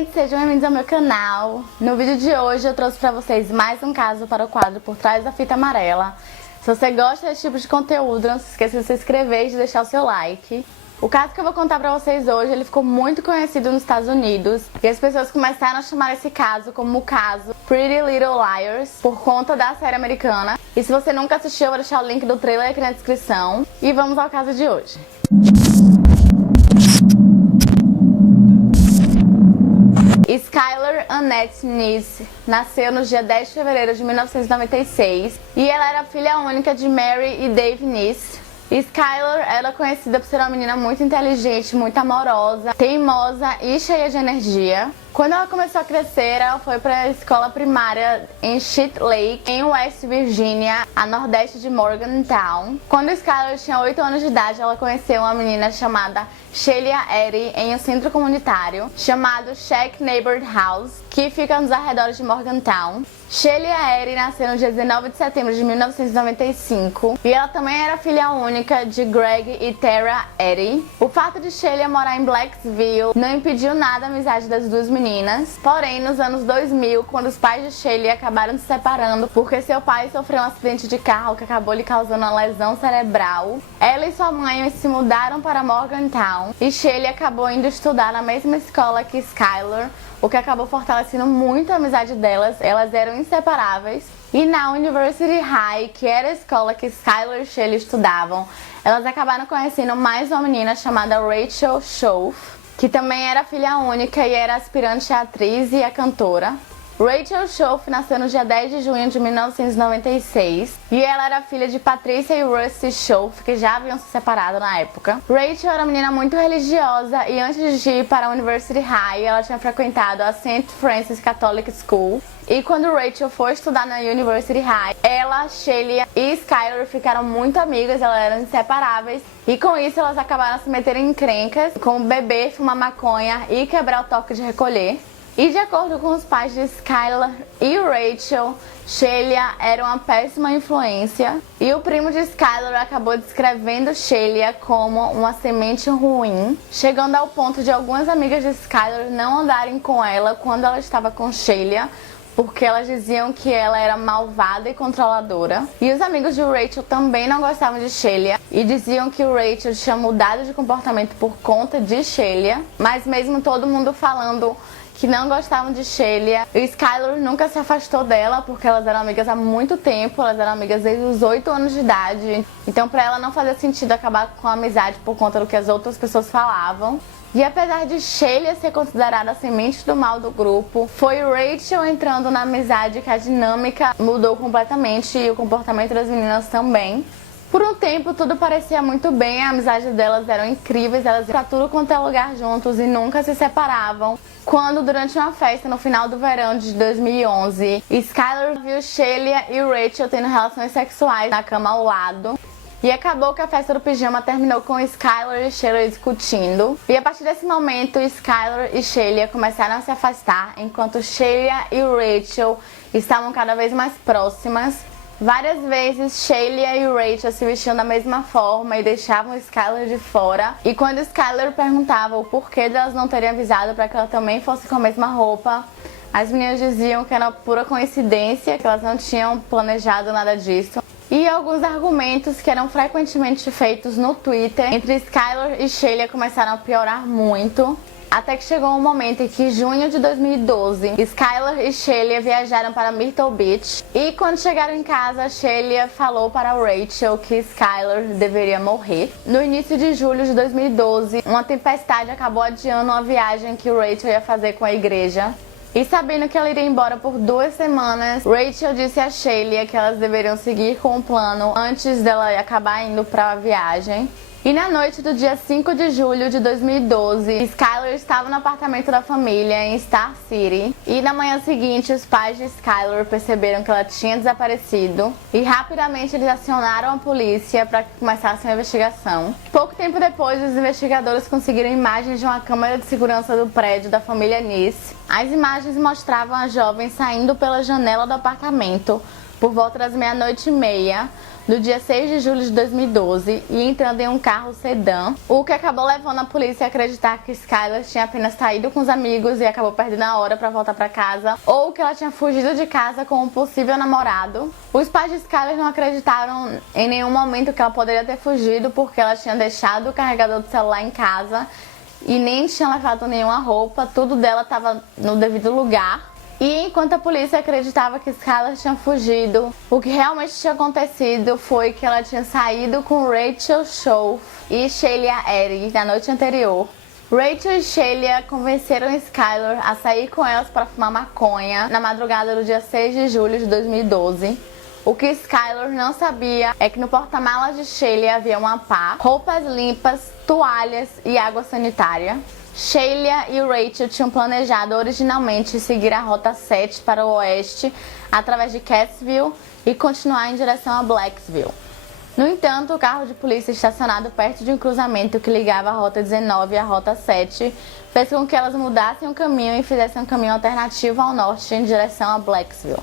gente, sejam bem-vindos ao meu canal. No vídeo de hoje eu trouxe pra vocês mais um caso para o quadro Por Trás da Fita Amarela. Se você gosta desse tipo de conteúdo, não se esqueça de se inscrever e de deixar o seu like. O caso que eu vou contar pra vocês hoje, ele ficou muito conhecido nos Estados Unidos e as pessoas começaram a chamar esse caso como o caso Pretty Little Liars por conta da série americana. E se você nunca assistiu, eu vou deixar o link do trailer aqui na descrição. E vamos ao caso de hoje. Skylar Annette Neese nasceu no dia 10 de fevereiro de 1996 e ela era filha única de Mary e Dave Neese. Skylar era conhecida por ser uma menina muito inteligente, muito amorosa, teimosa e cheia de energia. Quando ela começou a crescer, ela foi para a escola primária em Sheet Lake, em West Virginia, a nordeste de Morgantown. Quando Skylar tinha 8 anos de idade, ela conheceu uma menina chamada Shelia Eddy em um centro comunitário chamado Shack Neighborhood House, que fica nos arredores de Morgantown. Shelia Eddy nasceu no dia 19 de setembro de 1995 e ela também era filha única de Greg e Tara Eddy. O fato de Shelia morar em Blacksville não impediu nada a amizade das duas meninas, porém nos anos 2000, quando os pais de Shelia acabaram se separando porque seu pai sofreu um acidente de carro que acabou lhe causando uma lesão cerebral, ela e sua mãe se mudaram para Morgantown e Shelia acabou indo estudar na mesma escola que Skylar, o que acabou fortalecendo muito a amizade delas. Elas eram inseparáveis. E na University High, que era a escola que Skylar e Shelia estudavam, elas acabaram conhecendo mais uma menina chamada Rachel Schoaf, que também era filha única e era aspirante à atriz e a cantora. Rachel Schoaf nasceu no dia 10 de junho de 1996 e ela era filha de Patricia e Rusty Schoaf, que já haviam se separado na época. Rachel era uma menina muito religiosa e antes de ir para a University High, ela tinha frequentado a St. Francis Catholic School. E quando Rachel foi estudar na University High, ela, Shelia e Skylar ficaram muito amigas, elas eram inseparáveis. E com isso elas acabaram se metendo em encrencas, como beber, fumar maconha e quebrar o toque de recolher. E de acordo com os pais de Skylar e Rachel, Shelia era uma péssima influência. E o primo de Skylar acabou descrevendo Shelia como uma semente ruim, chegando ao ponto de algumas amigas de Skylar não andarem com ela quando ela estava com Shelia, porque elas diziam que ela era malvada e controladora. E os amigos de Rachel também não gostavam de Shelia e diziam que Rachel tinha mudado de comportamento por conta de Shelia. Mas mesmo todo mundo falando que não gostavam de Shelia, e Skylar nunca se afastou dela, porque elas eram amigas há muito tempo, elas eram amigas desde os 8 anos de idade. Então pra ela não fazia sentido acabar com a amizade por conta do que as outras pessoas falavam. E apesar de Shelia ser considerada a semente do mal do grupo, foi Rachel entrando na amizade que a dinâmica mudou completamente e o comportamento das meninas também. Por um tempo tudo parecia muito bem, a amizade delas eram incríveis, elas iam pra tudo quanto é lugar juntos e nunca se separavam. Quando, durante uma festa no final do verão de 2011, Skylar viu Shelia e Rachel tendo relações sexuais na cama ao lado. E acabou que a festa do pijama terminou com Skylar e Shelia discutindo. E a partir desse momento, Skylar e Shelia começaram a se afastar, enquanto Shelia e Rachel estavam cada vez mais próximas. Várias vezes, Shelia e Rachel se vestiam da mesma forma e deixavam Skylar de fora. E quando Skylar perguntava o porquê delas não terem avisado para que ela também fosse com a mesma roupa, as meninas diziam que era pura coincidência, que elas não tinham planejado nada disso. E alguns argumentos que eram frequentemente feitos no Twitter entre Skylar e Shelia começaram a piorar muito. Até que chegou um momento em que, em junho de 2012, Skylar e Shelia viajaram para Myrtle Beach. E quando chegaram em casa, Shelia falou para Rachel que Skylar deveria morrer. No início de julho de 2012, uma tempestade acabou adiando uma viagem que Rachel ia fazer com a igreja. E sabendo que ela iria embora por 2 semanas, Rachel disse a Shelia que elas deveriam seguir com o plano antes dela acabar indo para a viagem. E na noite do dia 5 de julho de 2012, Skylar estava no apartamento da família em Star City. E na manhã seguinte, os pais de Skylar perceberam que ela tinha desaparecido. E rapidamente eles acionaram a polícia para que começasse uma investigação. Pouco tempo depois, os investigadores conseguiram imagens de uma câmera de segurança do prédio da família Neese. As imagens mostravam a jovem saindo pela janela do apartamento por volta das 00:30, no dia 6 de julho de 2012 e entrando em um carro sedã, o que acabou levando a polícia a acreditar que Skylar tinha apenas saído com os amigos e acabou perdendo a hora para voltar para casa, ou que ela tinha fugido de casa com um possível namorado. Os pais de Skylar não acreditaram em nenhum momento que ela poderia ter fugido, porque ela tinha deixado o carregador do celular em casa e nem tinha levado nenhuma roupa, tudo dela estava no devido lugar. E enquanto a polícia acreditava que Skylar tinha fugido, o que realmente tinha acontecido foi que ela tinha saído com Rachel Schauf e Sheila Erie na noite anterior. Rachel e Sheila convenceram Skylar a sair com elas para fumar maconha na madrugada do dia 6 de julho de 2012. O que Skylar não sabia é que no porta-malas de Sheila havia uma pá, roupas limpas, toalhas e água sanitária. Sheila e Rachel tinham planejado originalmente seguir a Rota 7 para o oeste através de Catesville e continuar em direção a Blacksville. No entanto, o carro de polícia estacionado perto de um cruzamento que ligava a Rota 19 à Rota 7 fez com que elas mudassem o caminho e fizessem um caminho alternativo ao norte em direção a Blacksville.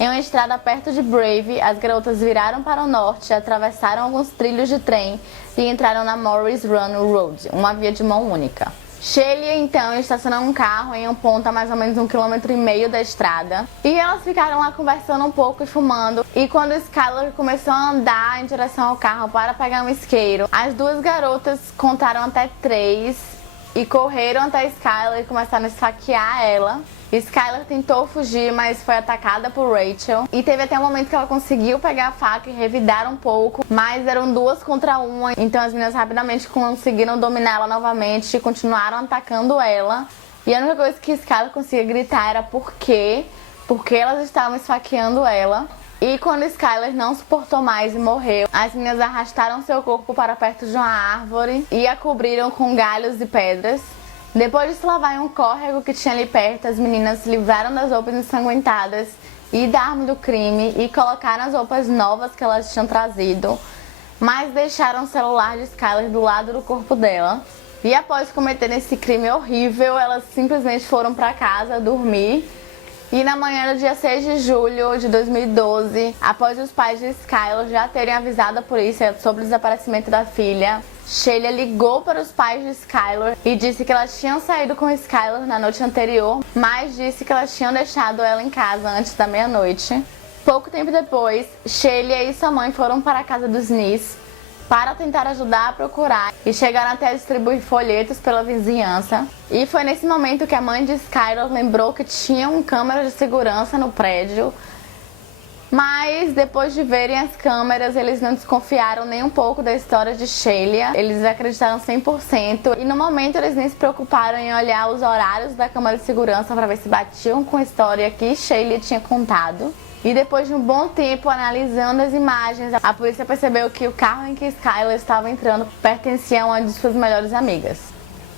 Em uma estrada perto de Brave, as garotas viraram para o norte, atravessaram alguns trilhos de trem e entraram na Morris Run Road, uma via de mão única. Sheila então estacionou um carro em um ponto a mais ou menos 1,5 km da estrada e elas ficaram lá conversando um pouco e fumando. E quando Skylar começou a andar em direção ao carro para pegar um isqueiro, as duas garotas contaram até 3 e correram até Skylar e começaram a esfaquear ela. Skylar tentou fugir, mas foi atacada por Rachel. E teve até um momento que ela conseguiu pegar a faca e revidar um pouco, mas eram 2 contra 1. Então as meninas rapidamente conseguiram dominar ela novamente e continuaram atacando ela. E a única coisa que Skylar conseguia gritar era porque elas estavam esfaqueando ela. E quando Skylar não suportou mais e morreu, as meninas arrastaram seu corpo para perto de uma árvore e a cobriram com galhos e pedras. Depois de se lavar em um córrego que tinha ali perto, as meninas se livraram das roupas ensanguentadas e da arma do crime e colocaram as roupas novas que elas tinham trazido, mas deixaram o celular de Skylar do lado do corpo dela. E após cometerem esse crime horrível, elas simplesmente foram para casa dormir. E na manhã do dia 6 de julho de 2012, após os pais de Skylar já terem avisado a polícia sobre o desaparecimento da filha, Sheila ligou para os pais de Skylar e disse que elas tinham saído com Skylar na noite anterior, mas disse que elas tinham deixado ela em casa antes da meia-noite. Pouco tempo depois, Sheila e sua mãe foram para a casa dos Nis para tentar ajudar a procurar e chegaram até a distribuir folhetos pela vizinhança. E foi nesse momento que a mãe de Skylar lembrou que tinham câmeras de segurança no prédio. Mas depois de verem as câmeras, eles não desconfiaram nem um pouco da história de Sheila. Eles acreditaram 100% e no momento eles nem se preocuparam em olhar os horários da câmera de segurança para ver se batiam com a história que Sheila tinha contado. E depois de um bom tempo analisando as imagens, a polícia percebeu que o carro em que Skylar estava entrando pertencia a uma de suas melhores amigas.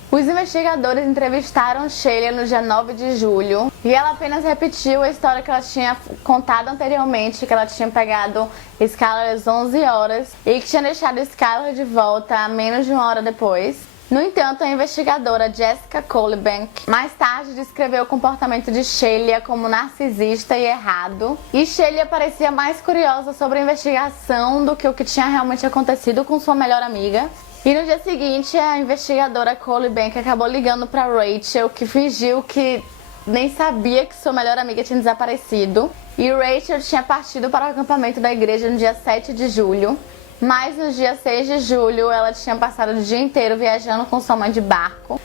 Os investigadores entrevistaram Sheila no dia 9 de julho e ela apenas repetiu a história que ela tinha contado anteriormente, que ela tinha pegado Skylar às 11 horas e que tinha deixado Skylar de volta a menos de 1 hora depois. No entanto, a investigadora Jessica Colibank mais tarde descreveu o comportamento de Sheila como narcisista e errado. E Sheila parecia mais curiosa sobre a investigação do que o que tinha realmente acontecido com sua melhor amiga. E no dia seguinte, a investigadora Colibank acabou ligando para Rachel, que fingiu que nem sabia que sua melhor amiga tinha desaparecido. E Rachel tinha partido para o acampamento da igreja no dia 7 de julho. Mas no dia 6 de julho, ela tinha passado o dia inteiro viajando com sua mãe de barco.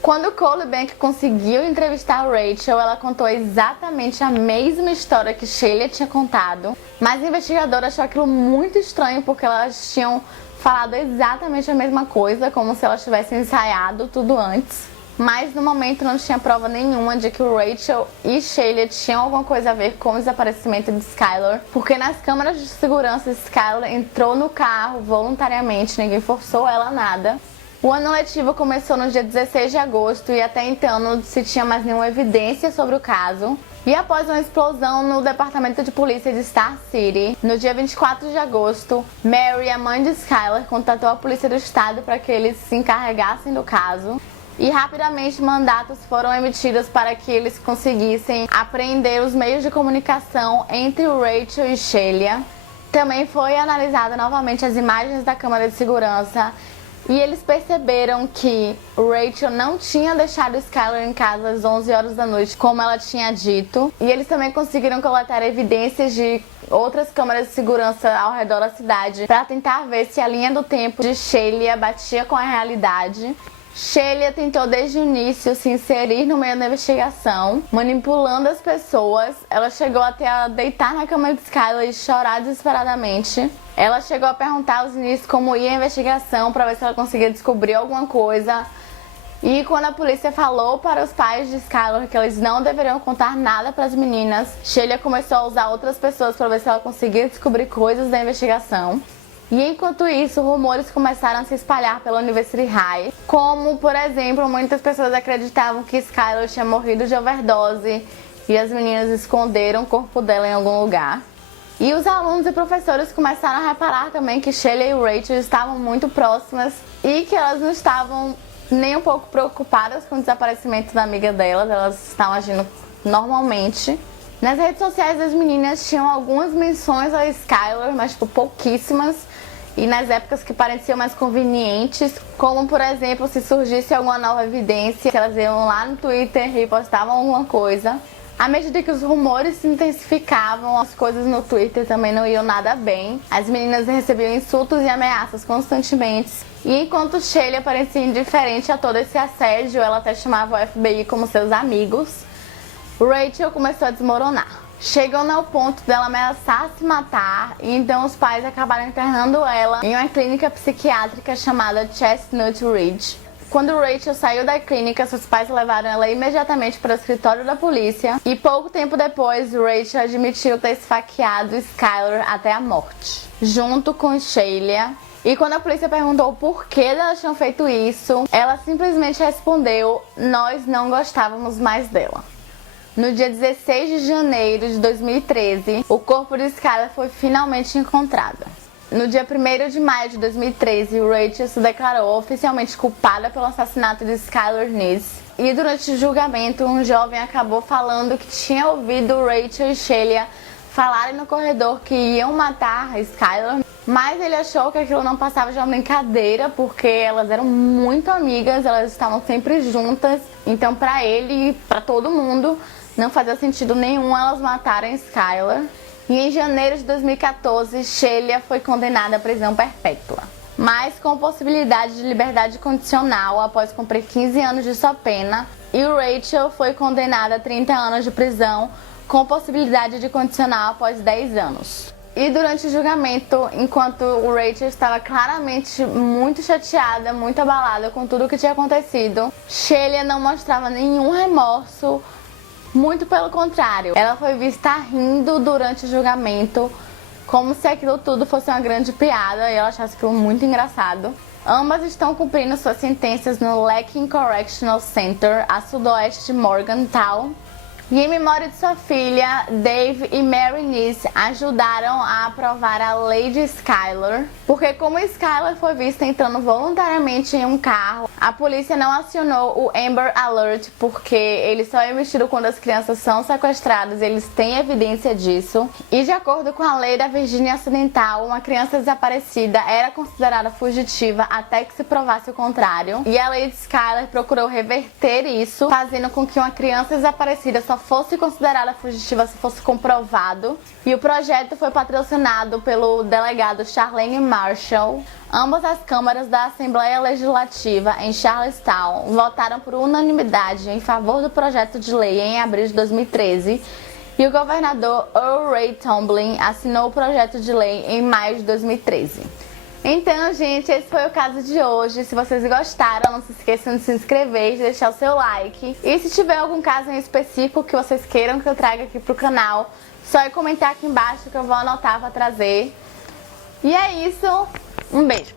Quando Colibank conseguiu entrevistar Rachel, ela contou exatamente a mesma história que Sheila tinha contado. Mas a investigadora achou aquilo muito estranho, porque elas tinham falado exatamente a mesma coisa, como se elas tivessem ensaiado tudo antes. Mas no momento não tinha prova nenhuma de que o Rachel e Sheila tinham alguma coisa a ver com o desaparecimento de Skylar, porque nas câmeras de segurança Skylar entrou no carro voluntariamente, ninguém forçou ela a nada. O ano letivo começou no dia 16 de agosto e até então não se tinha mais nenhuma evidência sobre o caso. E após uma explosão no departamento de polícia de Star City, no dia 24 de agosto, Mary, a mãe de Skylar, contatou a polícia do estado para que eles se encarregassem do caso. E rapidamente mandatos foram emitidos para que eles conseguissem apreender os meios de comunicação entre o Rachel e Sheila. Também foi analisada novamente as imagens da câmera de segurança e eles perceberam que Rachel não tinha deixado Skylar em casa às 11 horas da noite, como ela tinha dito. E eles também conseguiram coletar evidências de outras câmeras de segurança ao redor da cidade para tentar ver se a linha do tempo de Sheila batia com a realidade. Sheila tentou desde o início se inserir no meio da investigação, manipulando as pessoas. Ela chegou até a deitar na cama de Skylar e chorar desesperadamente. Ela chegou a perguntar aos inícios como ia a investigação para ver se ela conseguia descobrir alguma coisa. E quando a polícia falou para os pais de Skylar que eles não deveriam contar nada para as meninas, Sheila começou a usar outras pessoas para ver se ela conseguia descobrir coisas da investigação. E enquanto isso, rumores começaram a se espalhar pela University High, como, por exemplo, muitas pessoas acreditavam que Skylar tinha morrido de overdose e as meninas esconderam o corpo dela em algum lugar. E os alunos e professores começaram a reparar também que Sheila e Rachel estavam muito próximas e que elas não estavam nem um pouco preocupadas com o desaparecimento da amiga delas, elas estavam agindo normalmente. Nas redes sociais das meninas tinham algumas menções a Skylar, mas pouquíssimas. E nas épocas que pareciam mais convenientes, como por exemplo, se surgisse alguma nova evidência, que elas iam lá no Twitter e postavam alguma coisa. À medida que os rumores se intensificavam, as coisas no Twitter também não iam nada bem. As meninas recebiam insultos e ameaças constantemente. E enquanto Sheila parecia indiferente a todo esse assédio, ela até chamava o FBI como seus amigos, Rachel começou a desmoronar. Chegou ao ponto dela ameaçar se matar, e então os pais acabaram internando ela em uma clínica psiquiátrica chamada Chestnut Ridge. Quando Rachel saiu da clínica, seus pais levaram ela imediatamente para o escritório da polícia, e pouco tempo depois, Rachel admitiu ter esfaqueado Skylar até a morte, junto com Sheila. E quando a polícia perguntou o porquê dela tinham feito isso, ela simplesmente respondeu: "Nós não gostávamos mais dela". No dia 16 de janeiro de 2013, o corpo de Skylar foi finalmente encontrado. No dia 1º de maio de 2013, Rachel se declarou oficialmente culpada pelo assassinato de Skylar Niss. E durante o julgamento, um jovem acabou falando que tinha ouvido Rachel e Sheila falarem no corredor que iam matar Skylar, mas ele achou que aquilo não passava de uma brincadeira, porque elas eram muito amigas, elas estavam sempre juntas. Então, pra ele e pra todo mundo, não fazia sentido nenhum elas matarem Skylar. E em janeiro de 2014, Sheila foi condenada à prisão perpétua, mas com possibilidade de liberdade condicional após cumprir 15 anos de sua pena. E Rachel foi condenada a 30 anos de prisão, com possibilidade de condicional após 10 anos. E durante o julgamento, enquanto Rachel estava claramente muito chateada, muito abalada com tudo o que tinha acontecido, Sheila não mostrava nenhum remorso. Muito pelo contrário, ela foi vista rindo durante o julgamento, como se aquilo tudo fosse uma grande piada e ela achasse aquilo muito engraçado. Ambas estão cumprindo suas sentenças no Lakeland Correctional Center, a sudoeste de Morgantown. E em memória de sua filha, Dave e Mary Niss ajudaram a aprovar a lei de Skylar, porque como Skylar foi vista entrando voluntariamente em um carro, a polícia não acionou o Amber Alert, porque ele só é emitido quando as crianças são sequestradas, eles têm evidência disso. E de acordo com a lei da Virgínia Ocidental, uma criança desaparecida era considerada fugitiva até que se provasse o contrário. E a lei de Skylar procurou reverter isso, fazendo com que uma criança desaparecida só fosse considerada fugitiva se fosse comprovado. E o projeto foi patrocinado pelo delegado Charlene Marshall. Ambas as câmaras da Assembleia Legislativa em Charlestown votaram por unanimidade em favor do projeto de lei em abril de 2013. E o governador Earl Ray Tomblin assinou o projeto de lei em maio de 2013. Então, gente, esse foi o caso de hoje. Se vocês gostaram, não se esqueçam de se inscrever e de deixar o seu like. E se tiver algum caso em específico que vocês queiram que eu traga aqui pro canal, só é comentar aqui embaixo que eu vou anotar pra trazer. E é isso. Um beijo.